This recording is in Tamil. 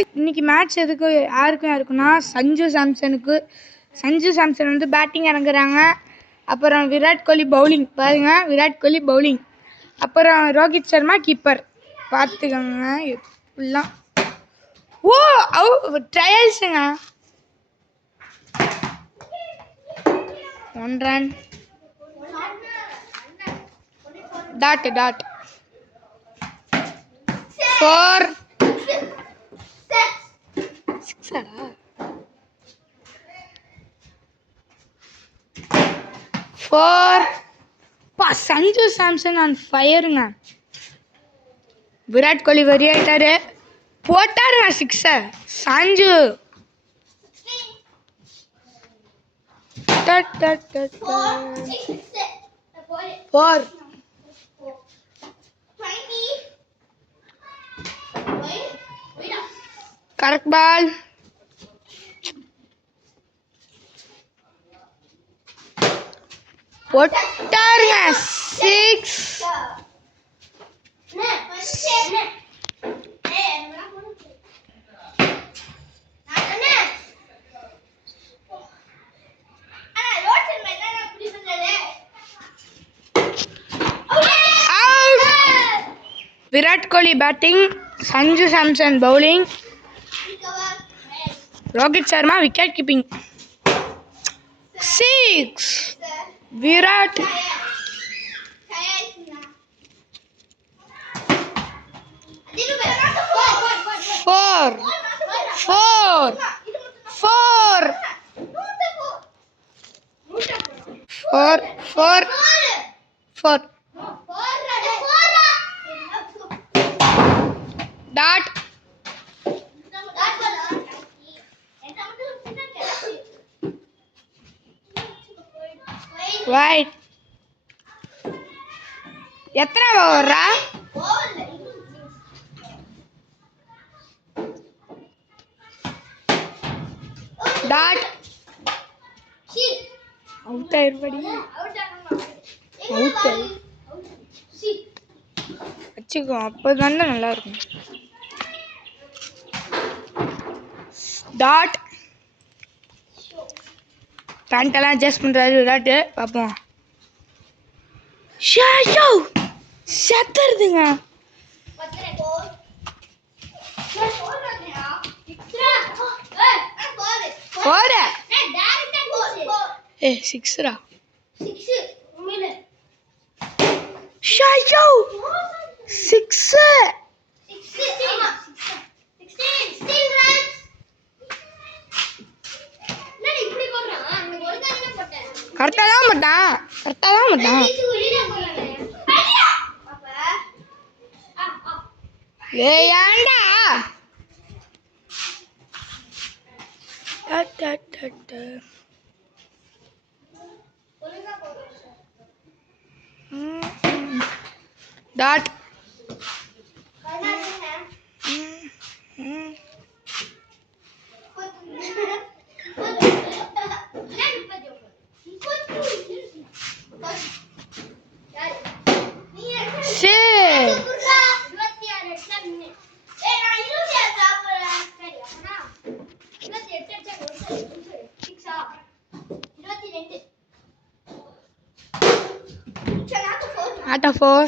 இன்னைக்கு மேட்ச் எதுக்கு யாருக்கும் இருக்குன்னா சஞ்சு சாம்சன் வந்து பேட்டிங் இறங்குறாங்க. அப்புறம் விராட் கோலி பவுலிங் பாருங்க, விராட் கோலி பவுலிங். அப்புறம் ரோஹித் சர்மா கீப்பர் பார்த்துக்கோங்க. ஃபுல்லாக ட்ரையல்ஸுங்க. 1 run dot 4 Sanju Samson on ஃபயருங்க. விராட் கோலி வெறி ஆயிட்டாரு, போட்டாருங்க 6. Sanju 4 correct ball. போட்டாருங்க 6. Virat Kohli batting, Sanju Samson bowling, Rohit Sharma wicket keeping. 6 Virat. 4 dot. Wide. எத்தனை ஓவரா? டாட். அவுட் ஆயிருப்படி. வச்சுக்கோ, அப்போதானே நல்லா இருக்கும். டாட். பேண்டெல்லாம் அட்ஜஸ்ட் பண்ணுறாரு விராட்டு, பார்ப்போம். செத்துருதுங்க. ஏ 6ரா. 6. கரெக்டாக தான் மாட்டான். ஏண்டா டாட். Out of 4.